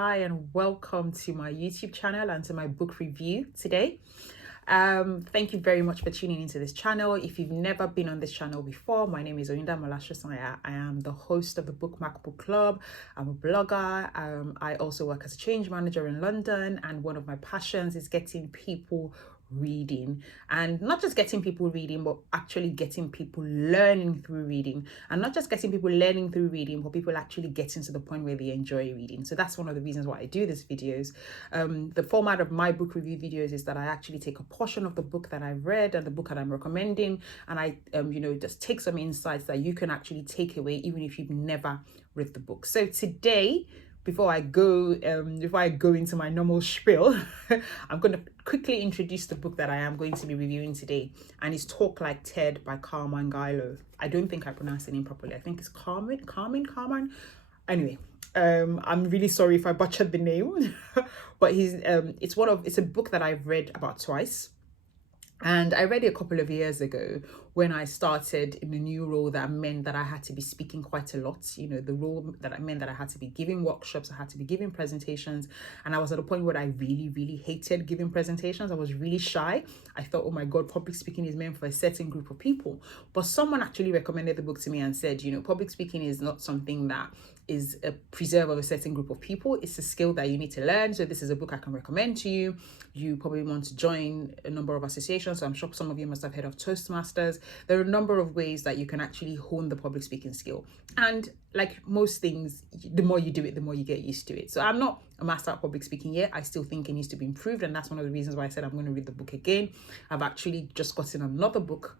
hi and welcome to my YouTube channel and to my book review today. Thank you very much for tuning into this channel. If you've never been on this channel before, my name is Oyinda Malashosanya. I am the host of the Bookmark Book Club. I'm a blogger. I also work as a change manager in London, and one of my passions is getting people reading, and not just getting people reading, but actually getting people learning through reading, and not just getting people learning through reading, but people actually getting to the point where they enjoy reading. So that's one of the reasons why I do these videos. The format of my book review videos is that I actually take a portion of the book that I've read and the book that I'm recommending, and I just take some insights that you can actually take away even if you've never read the book. So today, before I go into my normal spiel, I'm going to quickly introduce the book that I am going to be reviewing today, and it's Talk Like Ted by Carmine Gallo. I don't think I pronounced the name properly. I think it's Carmine. Anyway, I'm really sorry if I butchered the name, but it's a book that I've read about twice. And I read it a couple of years ago when I started in a new role that meant that I had to be speaking quite a lot. The role that meant that I had to be giving workshops, I had to be giving presentations. And I was at a point where I really, really hated giving presentations. I was really shy. I thought, oh my God, public speaking is meant for a certain group of people. But someone actually recommended the book to me and said, public speaking is not something that is a preserve of a certain group of people. It's a skill that you need to learn. So this is a book I can recommend to you. You probably want to join a number of associations. So I'm sure some of you must have heard of Toastmasters. There are a number of ways that you can actually hone the public speaking skill. And like most things, the more you do it, the more you get used to it. So I'm not a master at public speaking yet. I still think it needs to be improved. And that's one of the reasons why I said I'm going to read the book again. I've actually just gotten another book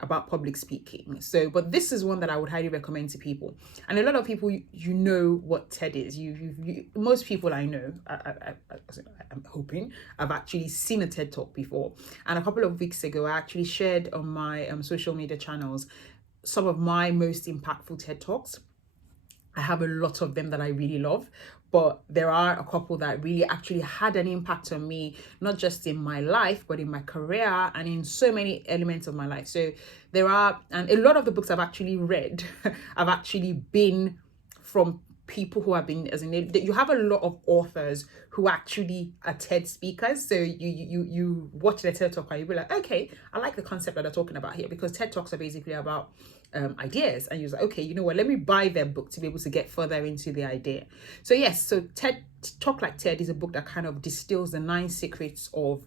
about public speaking. But this is one that I would highly recommend to people. And a lot of people, you know what TED is. Most people I know, I'm hoping, I've actually seen a TED Talk before. And a couple of weeks ago, I actually shared on my social media channels some of my most impactful TED Talks. I have a lot of them that I really love, but there are a couple that really actually had an impact on me, not just in my life, but in my career and in so many elements of my life. So and a lot of the books I've actually read have actually been from people who have been, you have a lot of authors who actually are TED speakers. So you watch the TED Talk and you'll be like, okay, I like the concept that they're talking about here, because TED Talks are basically about ideas, and you're like, okay, you know what, let me buy their book to be able to get further into the idea. So yes, so Talk Like Ted is a book that kind of distills the 9 secrets of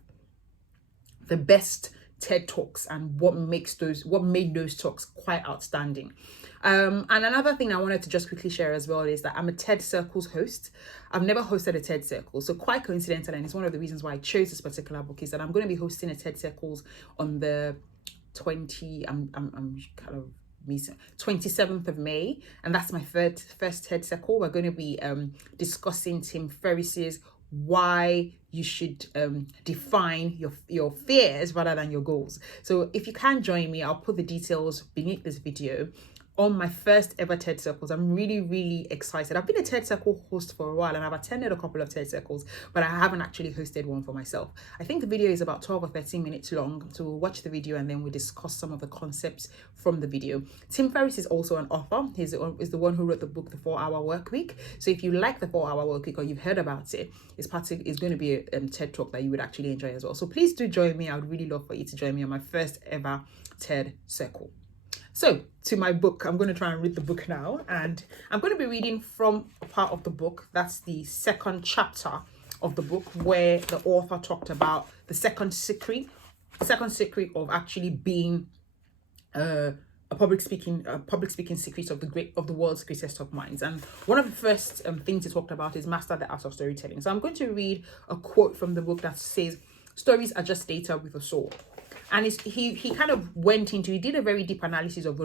the best TED Talks and what made those talks quite outstanding. And another thing I wanted to just quickly share as well is that I'm a TED Circles host. I've never hosted a TED Circle, so quite coincidental, and it's one of the reasons why I chose this particular book, is that I'm going to be hosting a TED Circles on the 27th of May, and that's my first TED Circle. We're going to be discussing Tim Ferriss's why you should define your fears rather than your goals. So if you can join me, I'll put the details beneath this video on my first ever TED Circles. I'm really, really excited. I've been a TED Circle host for a while, and I've attended a couple of TED Circles, but I haven't actually hosted one for myself. I think the video is about 12 or 13 minutes long, so we'll watch the video and then we'll discuss some of the concepts from the video. Tim Ferriss is also an author. He's the one who wrote the book, The 4-Hour Workweek. So if you like The 4-Hour Workweek or you've heard about it, it's going to be a TED Talk that you would actually enjoy as well. So please do join me. I would really love for you to join me on my first ever TED Circle. So to my book, I'm going to try and read the book now, and I'm going to be reading from a part of the book. That's the second chapter of the book, where the author talked about the second secret of actually being a public speaking secret of the world's greatest top minds. And one of the first things he talked about is master the art of storytelling. So I'm going to read a quote from the book that says, "Stories are just data with a soul." And he kind of he did a very deep analysis of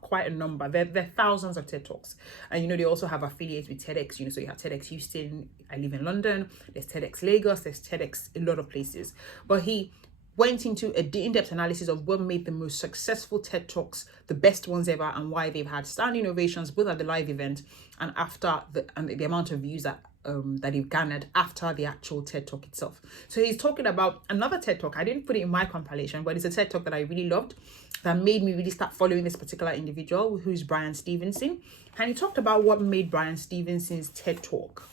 quite a number. There are thousands of TED Talks. And, they also have affiliates with TEDx. So you have TEDx Houston. I live in London. There's TEDx Lagos. There's TEDx a lot of places. But he went into an in-depth analysis of what made the most successful TED Talks the best ones ever, and why they've had standing ovations both at the live event and after the amount of views that they've garnered after the actual TED Talk itself. So he's talking about another TED Talk. I didn't put it in my compilation, but it's a TED Talk that I really loved, that made me really start following this particular individual, who's Brian Stevenson. And he talked about what made Brian Stevenson's TED Talk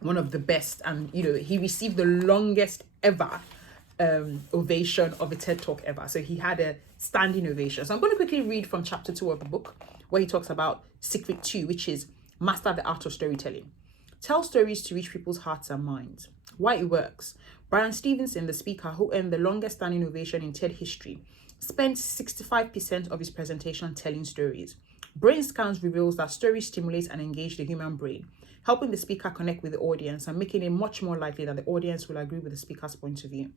one of the best, and he received the longest ever ovation of a TED Talk ever. So he had a standing ovation. So I'm going to quickly read from chapter 2 of the book, where he talks about secret 2, which is master the art of storytelling. Tell stories to reach people's hearts and minds. Why it works. Brian Stevenson, the speaker who earned the longest standing ovation in TED history, spent 65% of his presentation telling stories. Brain scans reveals that stories stimulate and engage the human brain, helping the speaker connect with the audience and making it much more likely that the audience will agree with the speaker's point of view.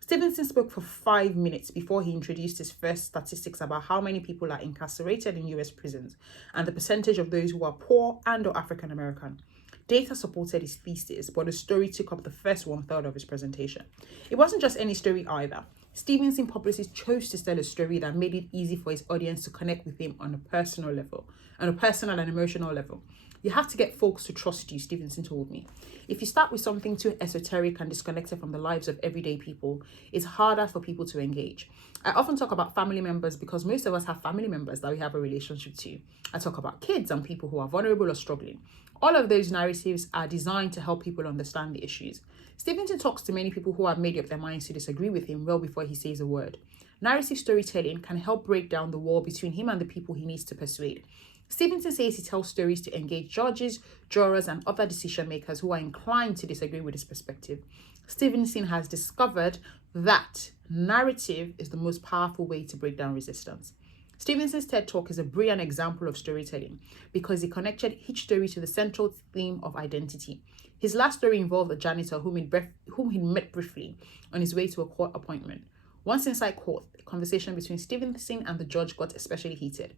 Stevenson spoke for 5 minutes before he introduced his first statistics about how many people are incarcerated in US prisons and the percentage of those who are poor and or African American. Data supported his thesis, but the story took up the first 1/3 of his presentation. It wasn't just any story either. Stevenson publicists chose to tell a story that made it easy for his audience to connect with him on a personal level, on a personal and emotional level. You have to get folks to trust you, Stevenson told me. If you start with something too esoteric and disconnected from the lives of everyday people, it's harder for people to engage. I often talk about family members because most of us have family members that we have a relationship to. I talk about kids and people who are vulnerable or struggling. All of those narratives are designed to help people understand the issues. Stevenson talks to many people who have made up their minds to disagree with him well before he says a word. Narrative storytelling can help break down the wall between him and the people he needs to persuade. Stevenson says he tells stories to engage judges, jurors, and other decision makers who are inclined to disagree with his perspective. Stevenson has discovered that narrative is the most powerful way to break down resistance. Stevenson's TED Talk is a brilliant example of storytelling because he connected each story to the central theme of identity. His last story involved a janitor whom he met briefly on his way to a court appointment. Once inside court, the conversation between Stevenson and the judge got especially heated.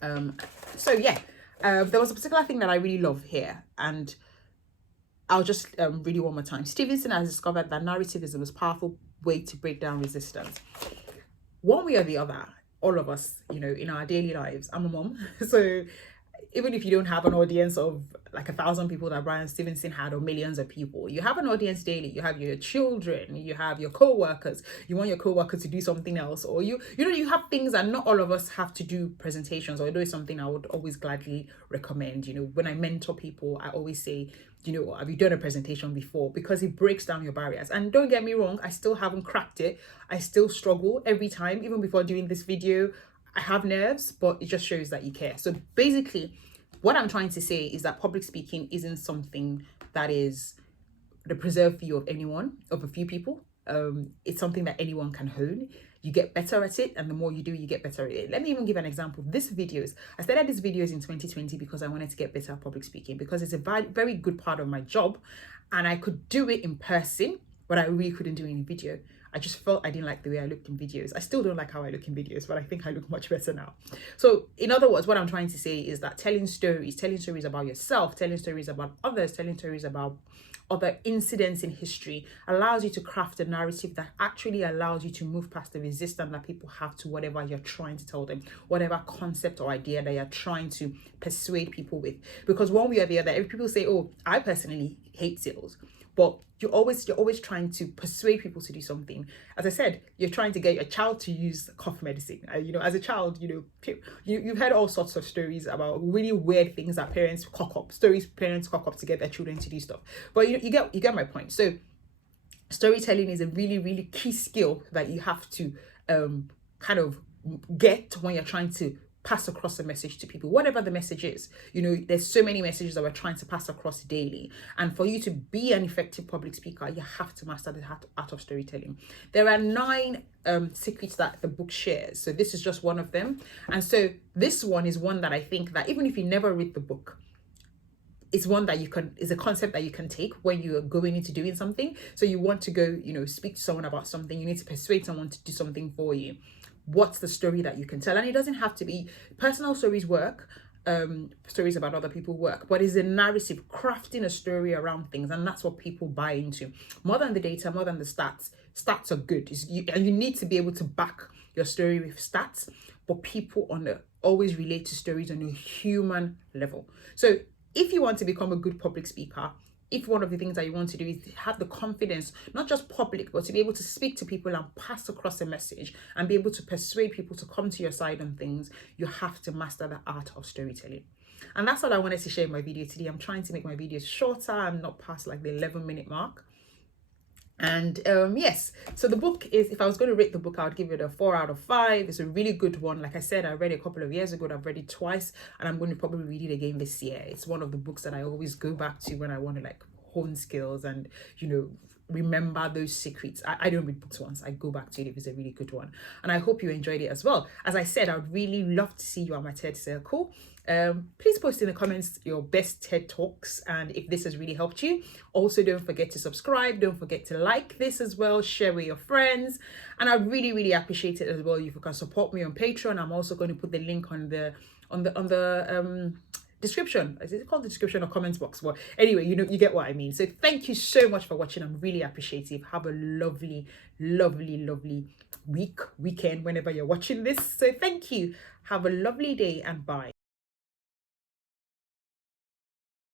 There was a particular thing that I really love here, and I'll just read it one more time. Stevenson has discovered that narrative is the most powerful way to break down resistance. One way or the other, all of us, in our daily lives, I'm a mom, so even if you don't have an audience of like 1,000 people that Brian Stevenson had, or millions of people, you have an audience daily. You have your children, you have your co-workers. You want your co-worker to do something else, or you have things, and not all of us have to do presentations, although it's something I would always gladly recommend. When I mentor people, I always say, have you done a presentation before? Because it breaks down your barriers. And don't get me wrong, I still haven't cracked it. I still struggle every time, even before doing this video. I have nerves, but it just shows that you care. So basically, what I'm trying to say is that public speaking isn't something that is the preserved view of anyone, of a few people. It's something that anyone can hone. You get better at it, and the more you do, you get better at it. Let me even give an example. I started these videos in 2020 because I wanted to get better at public speaking, because it's a very good part of my job, and I could do it in person, but I really couldn't do it in video. I just felt I didn't like the way I looked in videos. I still don't like how I look in videos, but I think I look much better now. So in other words, what I'm trying to say is that telling stories about yourself, telling stories about others, telling stories about other incidents in history allows you to craft a narrative that actually allows you to move past the resistance that people have to whatever you're trying to tell them, whatever concept or idea that you're trying to persuade people with. Because one way or the other, if people say, oh, I personally hate sales, but you're always trying to persuade people to do something. As I said, you're trying to get your child to use cough medicine. As a child, you've heard all sorts of stories about really weird things that parents cock up to get their children to do stuff. But you get my point. So storytelling is a really, really key skill that you have to kind of get when you're trying to pass across a message to people, whatever the message is. There's so many messages that we're trying to pass across daily, and for you to be an effective public speaker, you have to master the art of storytelling. There are 9 secrets that the book shares, so this is just one of them. And so this one is one that I think that even if you never read the book, it's one that is a concept that you can take when you are going into doing something. So you want to go, speak to someone about something, you need to persuade someone to do something for you. What's the story that you can tell? And it doesn't have to be personal stories work, stories about other people work, but it's a narrative, crafting a story around things, and that's what people buy into. More than the data, more than the stats. Stats are good, and you need to be able to back your story with stats, but people always relate to stories on a human level. So if you want to become a good public speaker, if one of the things that you want to do is have the confidence, not just public, but to be able to speak to people and pass across a message and be able to persuade people to come to your side on things, you have to master the art of storytelling. And that's all I wanted to share in my video today. I'm trying to make my videos shorter and not past like the 11-minute mark. And yes, so the book is, if I was going to rate the book, I would give it a 4 out of 5. It's a really good one. Like I said, I read it a couple of years ago. I've read it twice, and I'm going to probably read it again this year. It's one of the books that I always go back to when I want to like hone skills and, you know, remember those secrets. I don't read books once. I go back to it if it's a really good one. And I hope you enjoyed it as well. As I said, I would really love to see you at my TED Circle. Please post in the comments your best TED Talks and if this has really helped you. Also, don't forget to subscribe. Don't forget to like this as well. Share with your friends. And I really, really appreciate it as well if you can support me on Patreon. I'm also going to put the link on the description. Is it called the description or comments box? Well, anyway, you know, you get what I mean. So thank you so much for watching. I'm really appreciative. Have a lovely, lovely, lovely weekend whenever you're watching this. So thank you. Have a lovely day and bye.